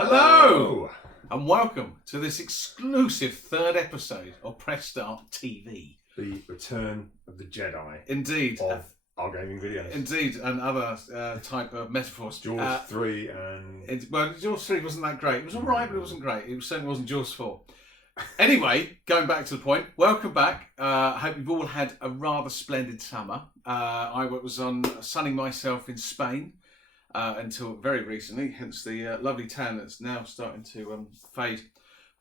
Hello! And welcome to this exclusive third episode of Press Start TV. The return of the Jedi. Indeed. Of our gaming videos. Indeed, and other type of metaphors. Jaws 3 and... Well, Jaws 3 wasn't that great. It was alright, but it wasn't great. It certainly wasn't Jaws 4. Anyway, going back to the point, welcome back. I hope you've all had a rather splendid summer. I was sunning myself in Spain until very recently, hence the lovely tan that's now starting to fade.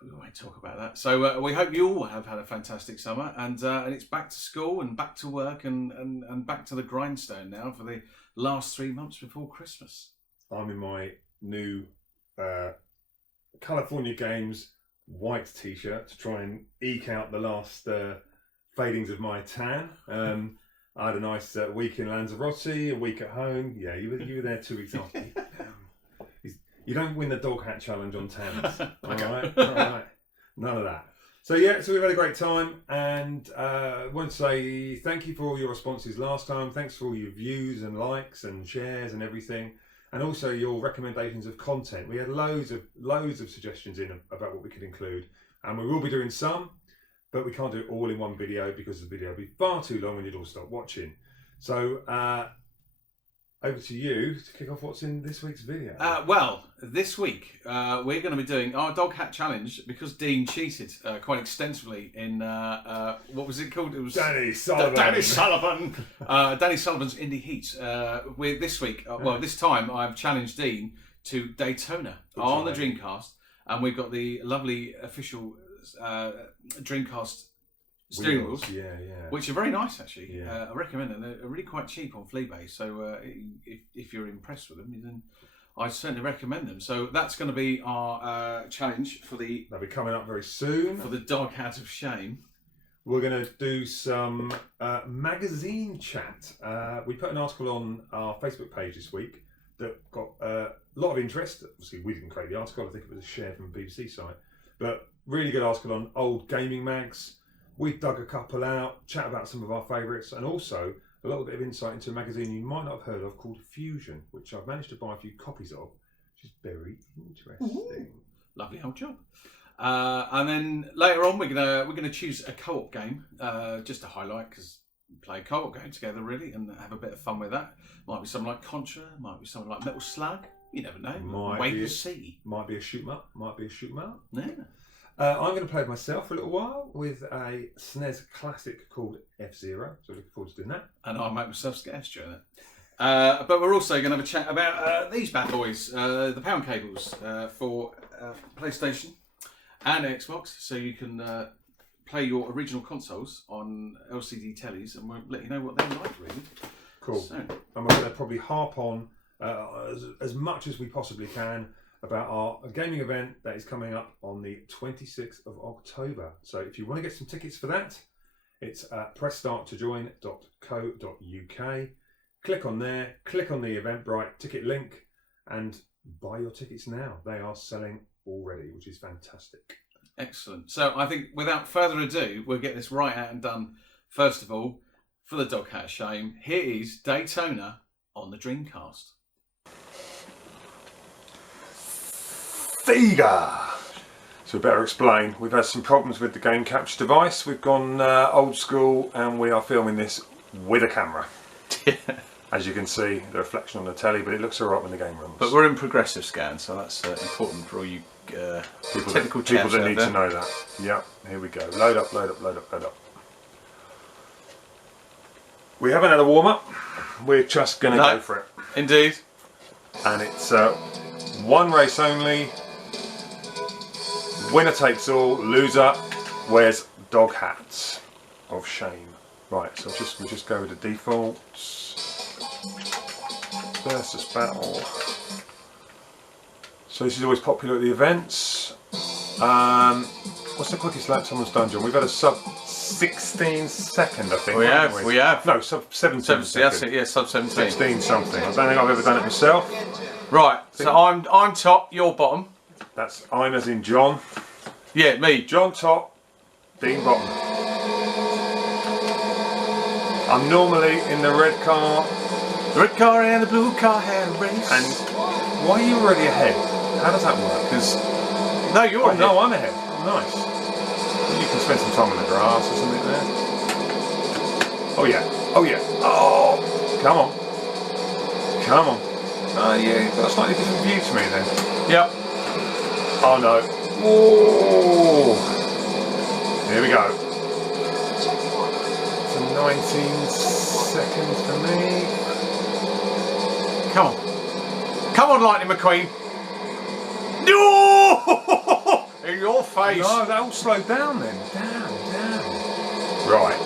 We won't talk about that. So we hope you all have had a fantastic summer, and it's back to school and back to work and back to the grindstone now for the last 3 months before Christmas. I'm in my new California Games white t-shirt to try and eke out the last fadings of my tan. I had a nice week in Lanzarote, a week at home. Yeah, you were there 2 weeks after. You don't win the dog hat challenge on tans. All right. None of that. So we've had a great time, and I want to say thank you for all your responses last time. Thanks for all your views and likes and shares and everything, and also your recommendations of content. We had loads of suggestions in about what we could include, and we will be doing some, but we can't do it all in one video because the video will be far too long and you'd all stop watching. So over to you to kick off what's in this week's video. Well, this week we're going to be doing our dog hat challenge because Dean cheated quite extensively in what was it called? It was Danny Sullivan. Danny Sullivan's Indie Heat. This week, this time I've challenged Dean to Daytona on the Dreamcast, and we've got the lovely official Dreamcast steering wheels, which are very nice actually. I recommend them. They're really quite cheap on Fleabase, so if you're impressed with them, then I certainly recommend them. So that's going to be our challenge for the... They'll be coming up very soon. For the dog hat of shame. We're going to do some magazine chat. We put an article on our Facebook page this week that got a lot of interest. Obviously we didn't create the article, I think it was a share from a BBC site, but really good article on old gaming mags. We dug a couple out, chat about some of our favourites, and also a little bit of insight into a magazine you might not have heard of called Fusion, which I've managed to buy a few copies of, which is very interesting. Ooh, lovely old job. And then later on, we're gonna choose a co-op game just to highlight, because we play a co-op game together really and have a bit of fun with that. Might be something like Contra, might be something like Metal Slug. You never know. Wait and see. Might be a shoot 'em up. Yeah. I'm going to play with myself for a little while with a SNES classic called F-Zero, so looking forward to doing that. And I'll make myself scarce during that. But we're also going to have a chat about these bad boys, the pound cables for PlayStation and Xbox, so you can play your original consoles on LCD tellies, and we'll let you know what they're like, really. Cool. So. And we're going to probably harp on as much as we possibly can about our gaming event that is coming up on the 26th of October. So if you want to get some tickets for that, it's at pressstarttojoin.co.uk. Click on there, click on the Eventbrite ticket link, and buy your tickets now. They are selling already, which is fantastic. Excellent. So I think without further ado, we'll get this right out and done. First of all, for the dog hat of shame, here is Daytona on the Dreamcast. Sega! So we better explain. We've had some problems with the game capture device. We've gone old school and we are filming this with a camera. As you can see, the reflection on the telly, but it looks alright when the game runs. But we're in progressive scan, so that's important for all you people chaps that out need there. to know that. Yeah, here we go. Load up. We haven't had a warm up. We're just going to go for it. Indeed. And it's one race only. Winner takes all, loser wears dog hats of shame. Right, so we'll just go with the defaults. Versus battle. So this is always popular at the events. What's the quickest lap someone's done, John? We've had a sub 16 second, I think. We have. No, sub 17 second. That's it, yeah, sub 17. 16 something. I don't think I've ever done it myself. Right, so I'm top, you're bottom. I'm as in John. Yeah, me. John top, Dean bottom. I'm normally in the red car. The red car and the blue car had a race. And why are you already ahead? How does that work? Because No, you're ahead. no, I'm ahead. Oh, nice. You can spend some time in the grass or something there. Oh yeah. Oh yeah. Oh, come on. Come on. Oh yeah, you've got a slightly different view to me then. Yep. Oh no. Whoa. Here we go. So 19 seconds for me. Come on. Come on, Lightning McQueen. No! In your face. No, that all slowed down then. Down. Right.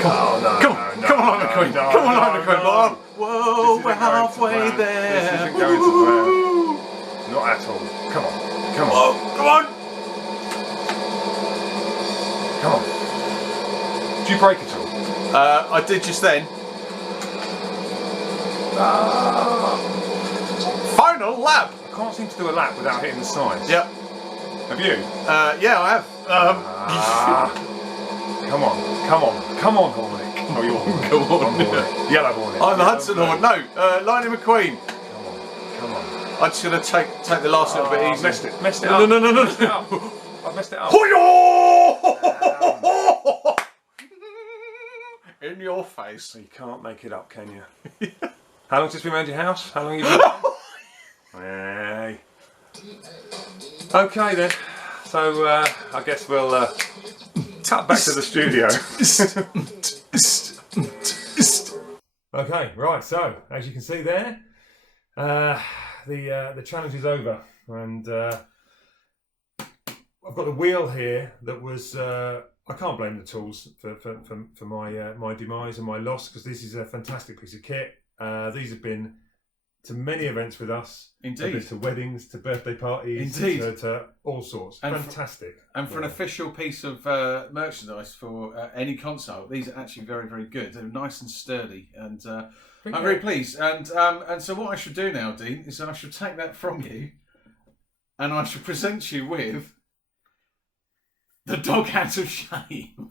Come on, oh, no, come no, on, no, come on, Lightning no, McQueen. no, Come on, no, Lightning McQueen. no. Whoa, we're halfway This there. isn't going to plan. Not at all. Come on. Come on. Oh, come on. Come on. Do you break at all? I did just then. Final lap. I can't seem to do a lap without hitting the sides. Yep. Have you? Yeah, I have. Come on. Hornick. Oh, you're Hornick. Come on. I'm Hornick. Yellow Hornick. I'm the Hudson Horn. No, Lightning McQueen. Come on. I'm just going to take the last little bit easy. Messed it No. up. I've messed it up. In your face. You can't make it up, can you? How long since we made your house? How long have you been? Hey. Okay then. So I guess we'll cut back to the studio. Okay, right. So as you can see there, the challenge is over, and I've got a wheel here that was. I can't blame the tools for my demise and my loss, because this is a fantastic piece of kit. These have been to many events with us. Indeed. They've been to weddings, to birthday parties, Indeed. to all sorts. And fantastic. And for an official piece of merchandise for any console, these are actually very, very good. They're nice and sturdy, and I'm very pleased. And so what I should do now, Dean, is I should take that from you, and I should present you with the dog hat of shame.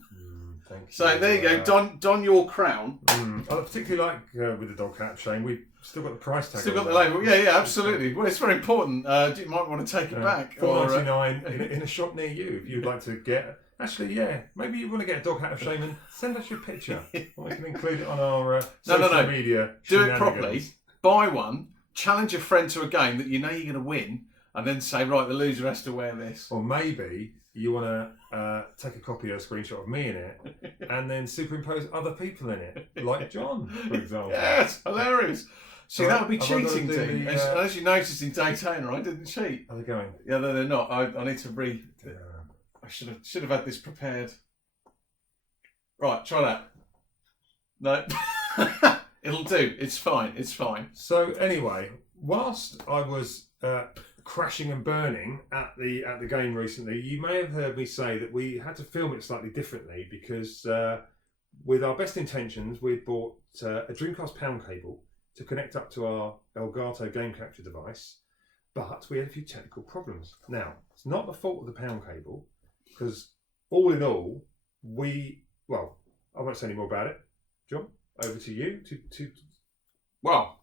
Thank you. So there you go, don your crown. I particularly like with the dog hat of shame. We've still got the price tag. Still got the there. label. Yeah, absolutely. Well, it's very important. You might want to take it back. $4.99 in a shop near you if you'd like to get. Actually, yeah, maybe you want to get a dog hat of shame and send us your picture. We can include it on our social media. Do it properly. Buy one. Challenge a friend to a game that you know you're going to win, and then say, right, the loser has to wear this. Or maybe you want to take a copy or a screenshot of me in it and then superimpose other people in it, like John, for example. Yes, hilarious. See, that would be cheating, Dean. the, As you noticed in Daytona, I didn't cheat. Are they going? Yeah, no, they're not. I need to I should have had this prepared. Right, try that. No. It'll do. It's fine. It's fine. So anyway, whilst I was crashing and burning at the game recently, you may have heard me say that we had to film it slightly differently because with our best intentions, we'd bought a Dreamcast pound cable to connect up to our Elgato game capture device, but we had a few technical problems. Now, it's not the fault of the pound cable, because all in all, I won't say any more about it. John, over to you to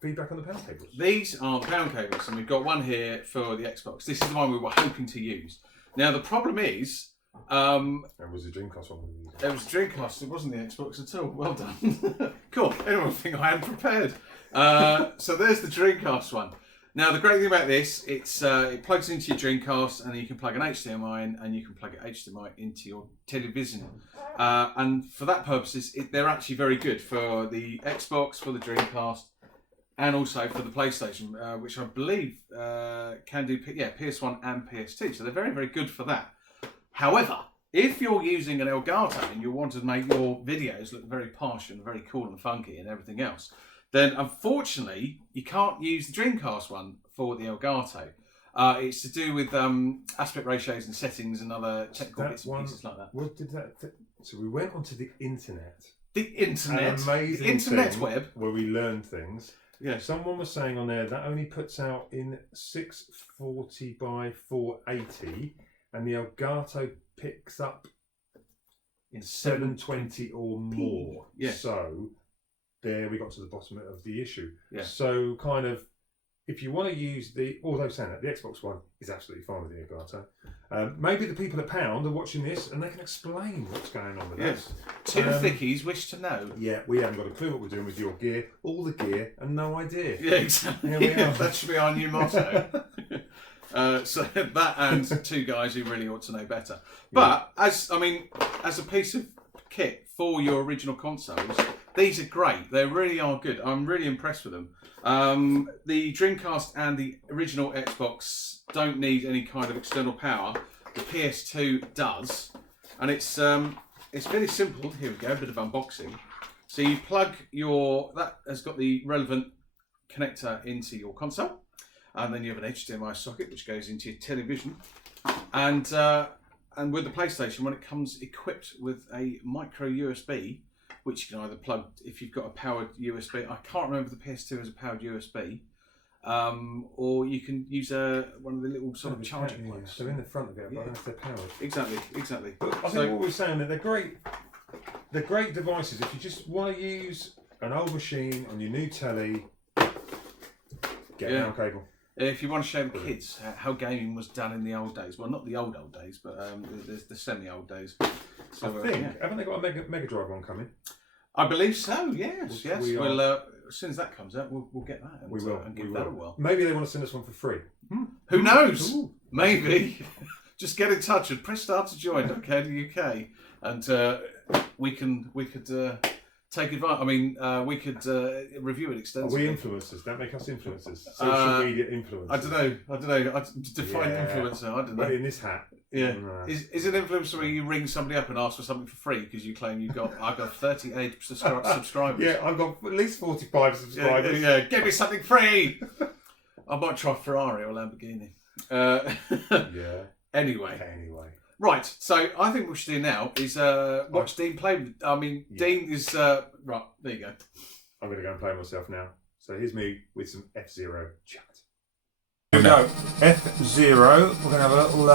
feedback on the pound cables. These are the pound cables, and we've got one here for the Xbox. This is the one we were hoping to use. Now, the problem is... It was a Dreamcast one. It was Dreamcast, it wasn't the Xbox at all. Well done. Cool. Anyone think I am prepared? So there's the Dreamcast one. Now, the great thing about this, it plugs into your Dreamcast, and you can plug an HDMI in, and you can plug an HDMI into your television. And for that purposes, they're actually very good for the Xbox, for the Dreamcast, and also for the PlayStation, which I believe can do PS1 and PS2. So they're very, very good for that. However, if you're using an Elgato and you want to make your videos look very posh and very cool and funky and everything else, then unfortunately you can't use the Dreamcast one for the Elgato. It's to do with aspect ratios and settings and other technical bits and pieces like that. What did that? So we went onto the internet. The internet, an amazing the internet thing web, where we learn things. Yeah. Someone was saying on there that only puts out in 640 by 480, and the Elgato picks up in 720 or more. Yes. So there we got to the bottom of the issue. Yeah. So kind of, if you want to use although saying that, the Xbox One is absolutely fine with the Elgato. Maybe the people at Pound are watching this and they can explain what's going on with Yes. that. Two thickies wish to know. Yeah, we haven't got a clue what we're doing with your gear, all the gear, and no idea. Yeah, exactly. Here we are. That should be our new motto. So that and two guys who really ought to know better. But as a piece of kit for your original consoles, these are great. They really are good. I'm really impressed with them. The Dreamcast and the original Xbox don't need any kind of external power. The PS2 does, and it's really simple. Here we go, a bit of unboxing. So you plug that has got the relevant connector into your console, and then you have an HDMI socket which goes into your television, and with the PlayStation, when it comes equipped with a micro USB, which you can either plug if you've got a powered USB. I can't remember if the PS2 has a powered USB, or you can use one of the little sort of charging points. They're in the front of it, but I don't know if they're powered. Exactly. But I think what we're saying that they're great. They're great devices if you just want to use an old machine on your new telly. Get an L cable. If you want to show the kids how gaming was done in the old days, well, not the old days, but the semi-old days. So, I think haven't they got a Mega Drive one coming? I believe so. Yes. We'll as soon as that comes out, we'll get that. And, we will. And give that a whirl. Maybe they want to send us one for free. Who knows? Ooh. Maybe. Just get in touch and press start to join.co.uk, and we could take advantage. We could review it extensively. Are we influencers? That make us influencers. Social media influencers. I don't know. Define influencer. I don't know. Well, in this hat. Yeah. Is an influencer where you ring somebody up and ask for something for free because you claim I've got 38 subscribers. Yeah, I've got at least 45 subscribers. Yeah. Give me something free. I might try Ferrari or Lamborghini. Yeah. Anyway. Right, so I think what we should do now is watch Dean play. Dean is... right, there you go. I'm going to go and play myself now. So here's me with some F-Zero chat. Here we go. F-Zero. We're going to have a little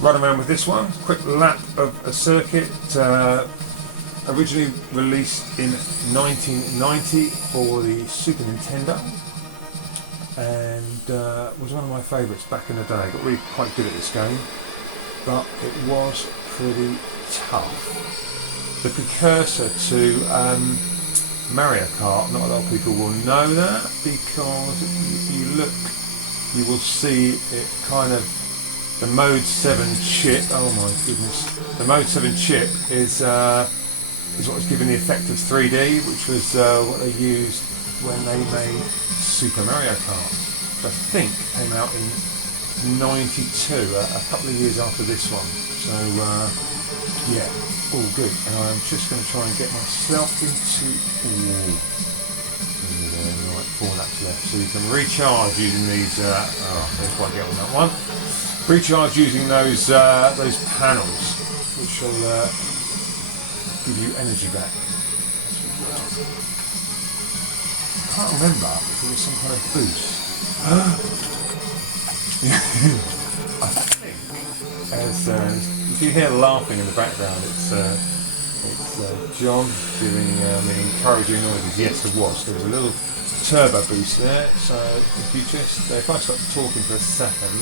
run around with this one. Quick lap of a circuit. Originally released in 1990 for the Super Nintendo. And was one of my favourites back in the day. Got really quite good at this game. But it was pretty tough. The precursor to Mario Kart. Not a lot of people will know that, because if you look, you will see it kind of, the Mode 7 chip, oh my goodness, the Mode 7 chip is what was given the effect of 3D, which was what they used when they made Super Mario Kart, which I think came out in 92, a couple of years after this one. So yeah, all good. And I'm just going to try and get myself into right, 4 laps left. So you can recharge using these. Didn't quite get on that one. Recharge using those panels, which will give you energy back. I can't remember if there was some kind of boost. I think, if you hear laughing in the background, it's John giving me encouraging noises. Yes, there was a little turbo boost there. So if I stop talking for a second,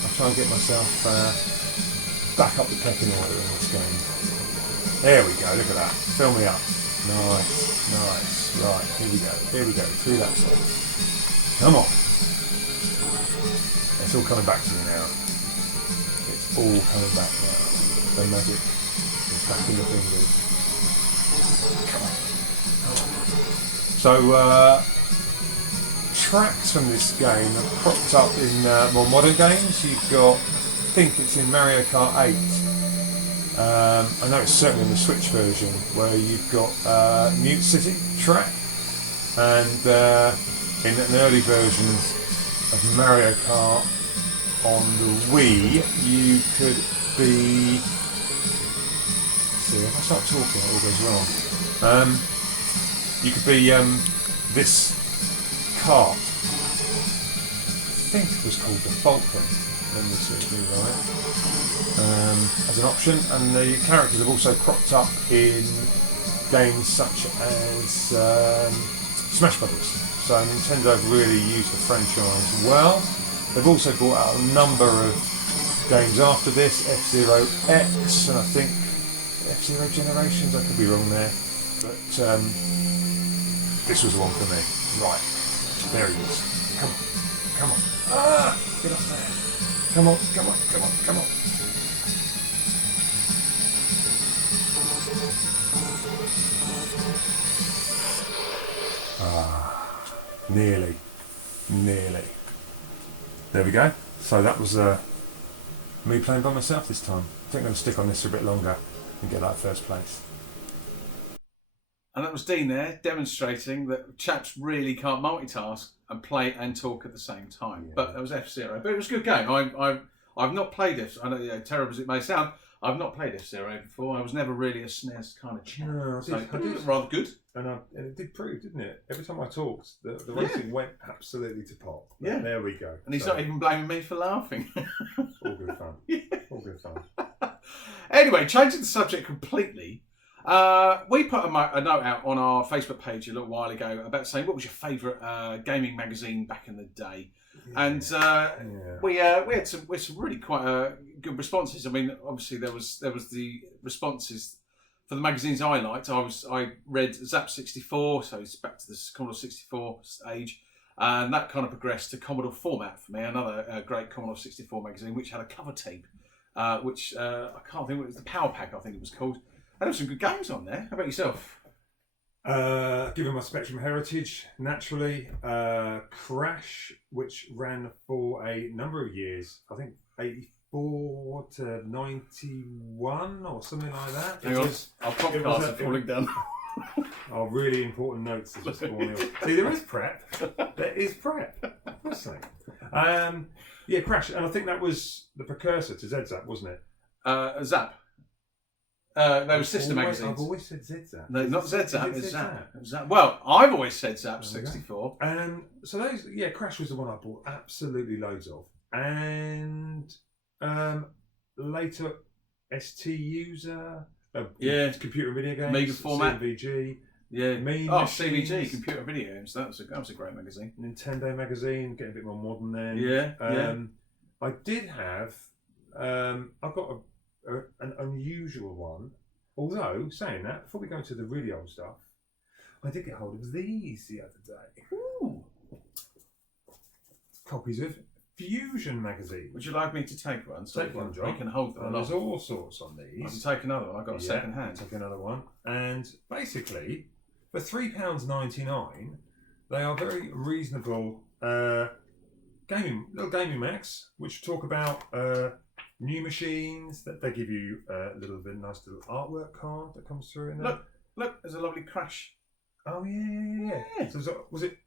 I'll try and get myself back up the pecking order in this game. There we go. Look at that. Fill me up. Nice. Right, here we go. 3 laps left. Come on. It's all coming back to me now. It's all coming back now. The magic is back in the fingers. Come on. So, tracks from this game have cropped up in more modern games. You've got, I think it's in Mario Kart 8. I know it's certainly in the Switch version, where you've got Mute City track, and in an early version of Mario Kart on the Wii, you could be... See, if I start talking, it all goes wrong. You could be this cart. I think it was called the Falcon, when this is me right, as an option. And the characters have also cropped up in games such as Smash Brothers. So Nintendo have really used the franchise well. They've also brought out a number of games after this, F-Zero X, and I think F-Zero Generations, I could be wrong there. But this was the one for me. Right, there he is. Come on. Ah, get up there. Come on. Nearly. There we go. So that was me playing by myself this time. I think I'm going to stick on this for a bit longer and get that first place. And that was Dean there demonstrating that chaps really can't multitask and play and talk at the same time. Yeah. But that was F-Zero. But it was a good game. I've not played F. I know, terrible as it may sound, I've not played F-Zero before. I was never really a SNES kind of chap. No, I did. Rather good. And it did prove, didn't it? Every time I talked, the racing went absolutely to pot. Yeah. There we go. And he's not even blaming me for laughing. All good fun. Yeah. All good fun. Anyway, changing the subject completely, we put a note out on our Facebook page a little while ago about saying what was your favourite gaming magazine back in the day. Yeah. And we had some really quite good responses. I mean, obviously there was the responses for the magazines I liked. I read Zap 64, so it's back to the Commodore 64 age, and that kind of progressed to Commodore Format for me. Another great Commodore 64 magazine, which had a cover tape, which I can't think what it was, the Power Pack, I think it was called. And there were some good games on there. How about yourself? Given my Spectrum heritage, naturally, Crash, which ran for a number of years, I think 84 to 91 or something like that. Hang on, our podcasts are falling down. Are really important notes to just fall in. See, there is prep. There is prep. What's that? Yeah, Crash, and I think that was the precursor to ZZap, wasn't it? Zap. They were sister magazines. I've always said ZZap. No, not ZZap, it's Zap. Zap. Well, I've always said Zap 64. So those, Crash was the one I bought absolutely loads of. And later, ST User, computer video games, Mega Format, CVG, CVG, computer video games. That was a great magazine. Nintendo magazine, getting a bit more modern then. I did have, I've got an unusual one. Although, saying that, before we go into the really old stuff, I did get hold of these the other day. Ooh. Copies of Fusion magazine. Would you like me to take one? So Take one, John. We can hold them. There's all sorts on I these. can take another one. I've got a second hand. Take another one. And basically, for £3.99, they are very reasonable little gaming mags, which talk about new machines. That they give you a nice little artwork card that comes through in there. Look, there's a lovely Crash. Oh yeah. So was it?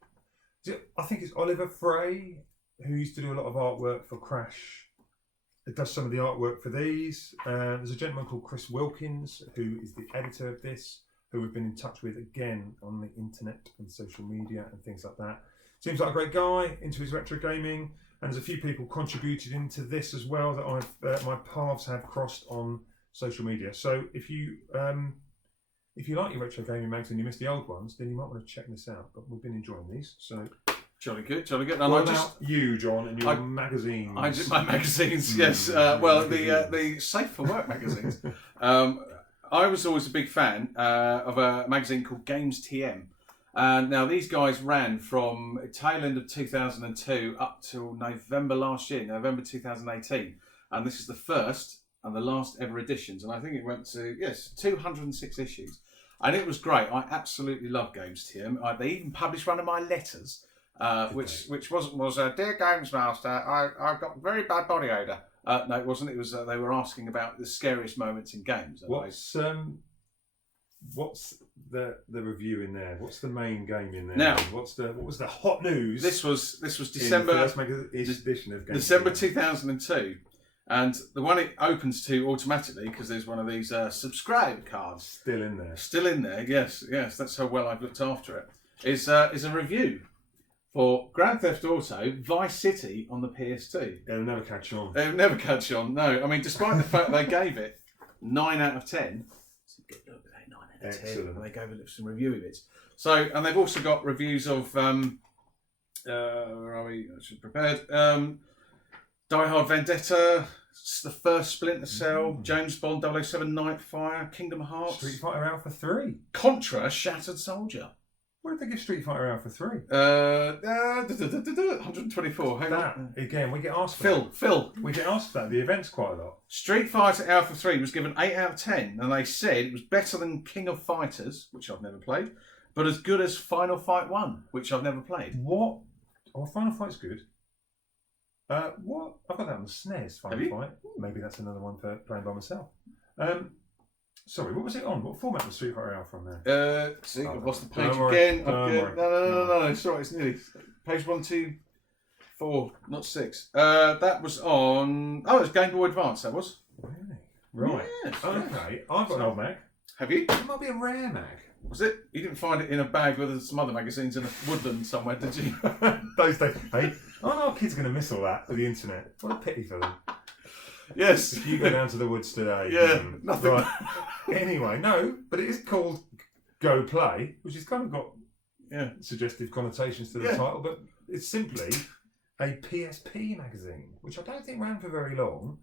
I think it's Oliver Frey, who used to do a lot of artwork for Crash. It does some of the artwork for these. There's a gentleman called Chris Wilkins, who is the editor of this, who we've been in touch with again on the internet and social media and things like that. Seems like a great guy, into his retro gaming, and there's a few people contributed into this as well that my paths have crossed on social media. So if you like your retro gaming mags and you missed the old ones, then you might want to check this out. But we've been enjoying these, so. Jolly good. And what about you, John, and your magazines? I did my magazines, yes. The Safe for Work magazines. I was always a big fan of a magazine called Games TM. Now, these guys ran from tail end of 2002 up till November last year, November 2018. And this is the first and the last ever editions. And I think it went to, 206 issues. And it was great. I absolutely love Games TM. They even published one of my letters. Which was dear Games Master, I've got very bad body odour. No, it wasn't. It was they were asking about the scariest moments in games. What's the review in there? What's the main game in there? Now, what was the hot news? This was December edition of Games December 2002, and the one it opens to automatically because there's one of these subscribe cards still in there. Still in there. Yes. That's how well I've looked after it. Is a review for Grand Theft Auto Vice City on the PS2. It'll never catch on. It'll never catch on, no. I mean, despite the fact they gave it 9 out of 10. 10. Excellent. And they gave it some review bits. So, and they've also got reviews of, where are we? I should have prepared. Die Hard Vendetta, the first Splinter Cell, James Bond 007 Nightfire, Kingdom Hearts, Street Fighter Alpha 3. Contra, Shattered Soldier. What did they give Street Fighter Alpha 3? 124. Hang on. Again, we get asked for Phil. We get asked for that. The event's quite a lot. Street Fighter Alpha 3 was given 8 out of 10, and they said it was better than King of Fighters, which I've never played, but as good as Final Fight 1, which I've never played. What? Oh, Final Fight's good. What? I've got that on the SNES, Final Fight. Maybe that's another one for playing by myself. Sorry, what was it on? What format was Street Fighter Alpha on there? See, I've lost the page Don't worry, again. don't worry. No, it's all right, it's nearly. Page 1, 2, 4, not 6. That was on. Oh, it was Game Boy Advance, that was. Really? Right. Yes, Okay, I've got an old Mac. Have you? It might be a rare Mac. Was it? You didn't find it in a bag with some other magazines in a woodland somewhere, did you? Those days. Hey, I know our kids are going to miss all that with the internet. What a pity for them. Yes. If you go down to the woods today. Yeah, nothing. Right. Anyway, no, but it is called Go Play, which has kind of got suggestive connotations to the title, but it's simply a PSP magazine, which I don't think ran for very long.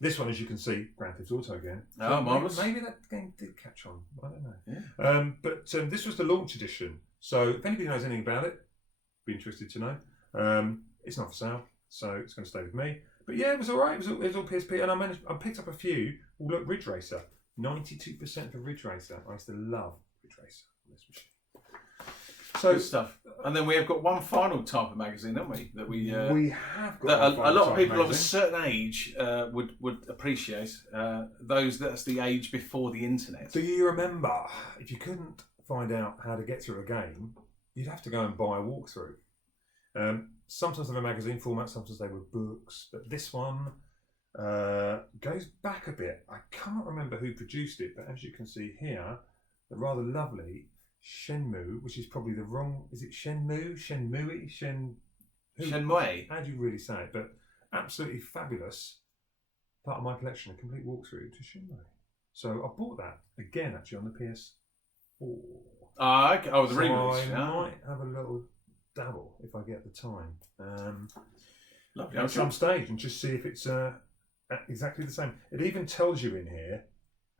This one, as you can see, Grand Theft Auto again. Oh, marvellous. Maybe that game did catch on. I don't know. Yeah. But this was the launch edition. So if anybody knows anything about it, be interested to know. It's not for sale, so it's going to stay with me. But yeah, it was all right. It was all PSP, and I picked up a few. Oh, look, Ridge Racer. 92% for Ridge Racer. I used to love Ridge Racer on this machine. So Good stuff. And then we have got one final type of magazine, haven't we? That we have got that one a final lot type of people of a magazine. certain age would appreciate. That's the age before the internet. Do you remember, if you couldn't find out how to get through a game, you'd have to go and buy a walkthrough. Sometimes they were magazine format, sometimes they were books, but this one goes back a bit. I can't remember who produced it, but as you can see here, the rather lovely Shenmue, which is probably the wrong. Is it Shenmue? Shenmue? Shenmue. How do you really say it? But absolutely fabulous. Part of my collection, a complete walkthrough to Shenmue. So I bought that again, actually, on the PS4. Okay. Oh, the So remix. I Yeah. might have a little dabble if I get the time Lovely. at some stage and just see if it's exactly the same. It even tells you in here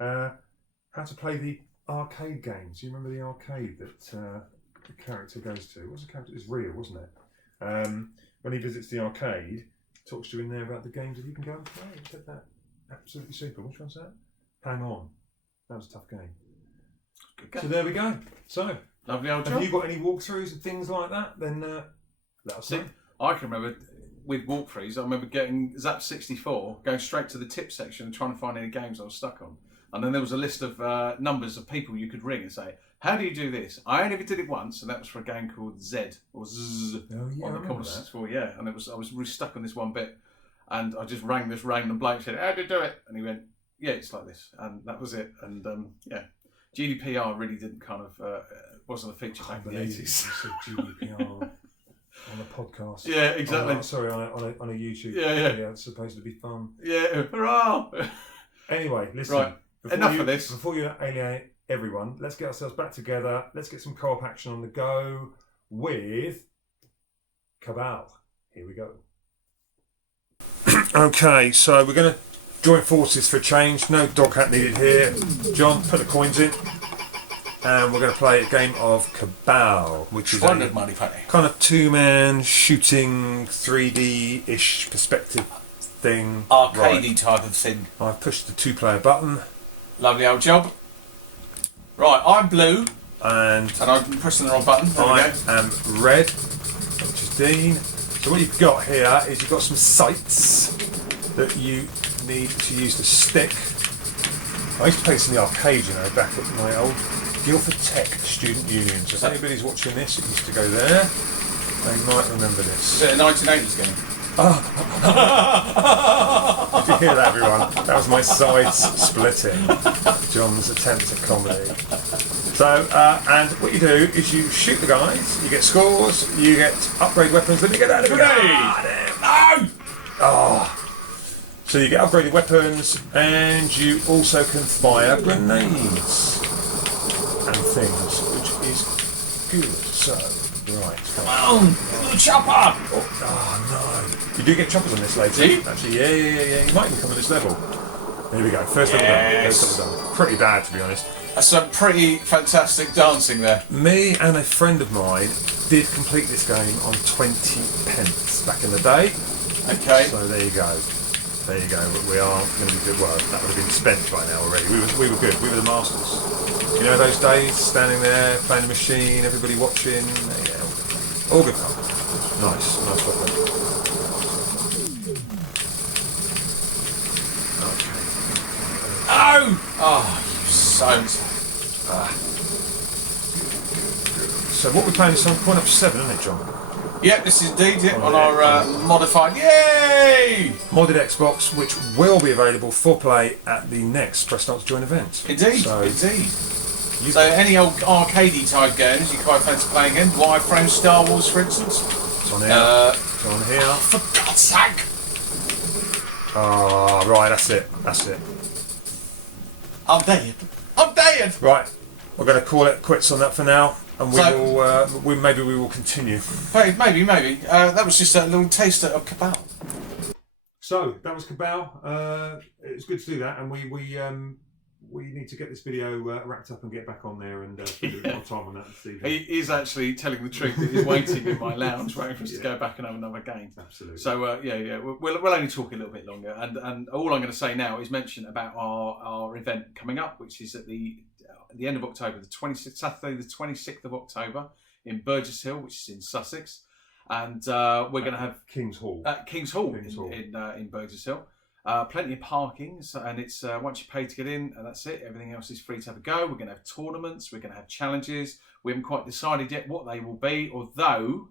how to play the arcade games. You remember the arcade that the character goes to? What's the character? It's real, wasn't it? When he visits the arcade, talks to you in there about the games that you can go and play. Look at that. Absolutely super. Which one's that? Hang On. That was a tough game. So there we go. So, Lovely old job. have you got any walkthroughs and things like that? Then let us know. I can remember with walkthroughs, I remember getting Zap 64, going straight to the tip section and trying to find any games I was stuck on. And then there was a list of numbers of people you could ring and say, how do you do this? I only ever did it once, and that was for a game called Z, or Z, Oh, yeah, I on the remember Commodore that. 64, yeah. And I was really stuck on this one bit, and I just rang this random bloke and said, how do you do it? And he went, yeah, it's like this. And that was it. And yeah, GDPR really didn't kind of, wasn't a feature back in the 80s. You said GDPR on a podcast. Yeah, exactly. Sorry, on a YouTube. Yeah. It's supposed to be fun. Yeah, hurrah! Anyway, listen. Right, enough of this. Before you alienate everyone, let's get ourselves back together. Let's get some co-op action on the go with Cabal. Here we go. Okay, so we're going to join forces for a change. No dog hat needed here. John, put the coins in. And we're going to play a game of Cabal, which is a money funny. kind of two-man shooting 3D-ish perspective thing. Arcadey type of thing. I've pushed the two-player button. Lovely old job. Right, I'm blue, And and I'm pressing the wrong button. There we I go. am red, which is Dean. So what you've got here is you've got some sights that you need to use to stick. I used to play this in the arcade, you know, back at my old Guildford Tech Student Union. So if anybody's watching this, it used to go there. They might remember this. Is it a 1980s game? Did you hear that, everyone? That was my sides splitting. John's attempt at comedy. So, and what you do is you shoot the guys, you get scores, you get upgrade weapons, then you get out of the grenade! No! Oh. So you get upgraded weapons, and you also can fire grenades and things, which is good. So, right. Come on, little chopper! Oh no. You do get choppers on this later. Do you? Actually, yeah. You might even come on this level. Here we go. First level done. First level done. Pretty bad, to be honest. That's some pretty fantastic dancing there. Me and a friend of mine did complete this game on 20 pence back in the day. Okay. So there you go. There you go. We are going to be good. Well, that would have been spent by now already. We were good. We were the masters. You know those days, standing there, playing the machine, everybody watching. Yeah, all good fun. Nice stuff there. Oh! Oh, you son's. So what we're playing is some point up 7, isn't it, John? Yep, this is indeed it on our modified. Yay! Modded Xbox, which will be available for play at the next Press Start to Join event. Indeed, indeed. So any old arcadey type games you quite fancy playing again? Wireframe Star Wars, for instance? It's on here. It's on here. For God's sake! Ah, right, that's it. I'm dead! Right, we're going to call it quits on that for now, and maybe we will continue. Maybe. That was just a little taster of Cabal. So that was Cabal. It was good to do that, and we need to get this video wrapped up and get back on there and spend a bit more time on that this evening. He is actually telling the truth that he's waiting in my lounge, waiting for us to go back and have another game. Absolutely. So we'll only talk a little bit longer, and all I'm going to say now is mention about our event coming up, which is at the end of October, Saturday the 26th of October in Burgess Hill, which is in Sussex, and we're going to have King's Hall. King's Hall in Burgess Hill. Plenty of parking, and it's once you pay to get in, and that's it. Everything else is free to have a go. We're going to have tournaments. We're going to have challenges. We haven't quite decided yet what they will be, although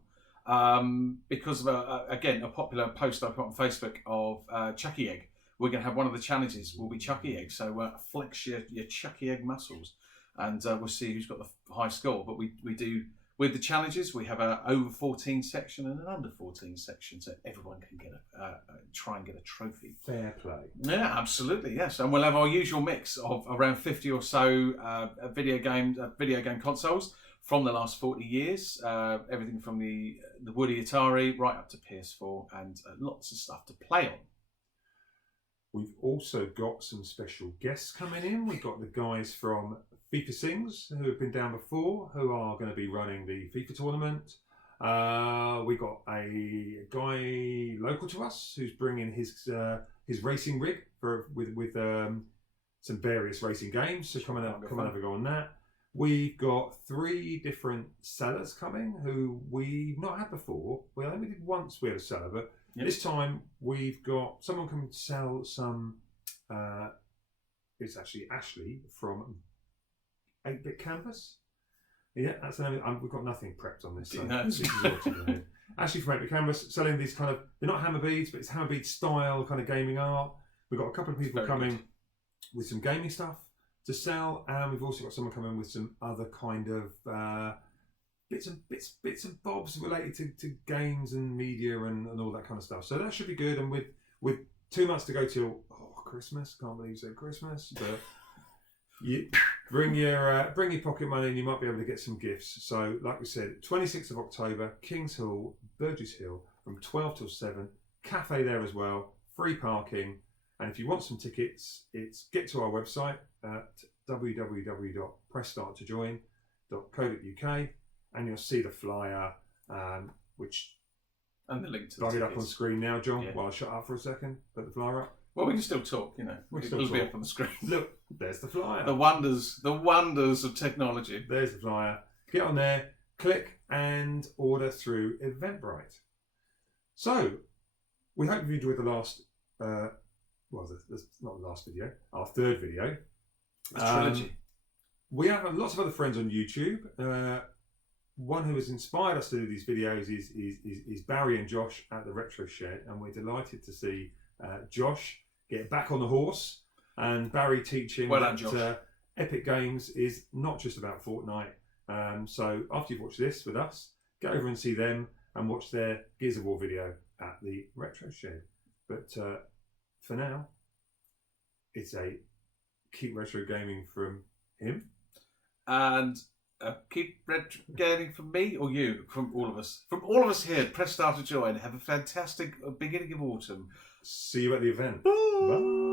because of again a popular post I put on Facebook of Chucky Egg, we're going to have one of the challenges will be Chucky Egg. So flex your Chucky Egg muscles, and we'll see who's got the high score. But we do. With the challenges, we have an over 14 section and an under 14 section, so everyone can get try and get a trophy. Fair play. Yeah, absolutely, yes. And we'll have our usual mix of around 50 or so video game consoles from the last 40 years. Everything from the Woody Atari right up to PS4, and lots of stuff to play on. We've also got some special guests coming in. We've got the guys from FIFA Sings, who have been down before, who are going to be running the FIFA tournament. We got a guy local to us who's bringing his racing rig with some various racing games. So come and have a go on that. We've got 3 different sellers coming who we've not had before. Well, I think we did once. We had a seller, but this time we've got someone coming to sell some. It's actually Ashley from 8-Bit Canvas. Yeah, that's the name. We've got nothing prepped on this. So this is all together. Actually, from 8-Bit Canvas, selling these kind of, they're not hammer beads, but it's hammer bead style kind of gaming art. We've got a couple of people coming with some gaming stuff to sell, and we've also got someone coming with some other kind of bits and bobs related to games and media and all that kind of stuff. So that should be good. And with 2 months to go till Christmas, can't believe you said Christmas, but. You bring your pocket money and you might be able to get some gifts. So, like we said, 26th of October, King's Hall, Burgess Hill, from 12 till 7. Cafe there as well, free parking. And if you want some tickets, get to our website at www.pressstarttojoin.co.uk and you'll see the flyer, and the link to plug it up on screen now, John, while I shut up for a second, put the flyer up. Well, we can still talk, It'll be up on the screen. Look, there's the flyer. The wonders of technology. There's the flyer. Get on there, click and order through Eventbrite. So, we hope you enjoyed the last, that's not the last video, our 3rd video. Trilogy. We have lots of other friends on YouTube. One who has inspired us to do these videos is Barry and Josh at the Retro Shed, and we're delighted to see Josh get back on the horse, and Barry teaching that Epic Games is not just about Fortnite. So after you've watched this with us, get over and see them and watch their Gears of War video at the Retro Shed. But for for now, it's a keep retro gaming from him. And keep retro gaming from me or you, from all of us. From all of us here, press start to join. Have a fantastic beginning of autumn. See you at the event. Bye. Bye.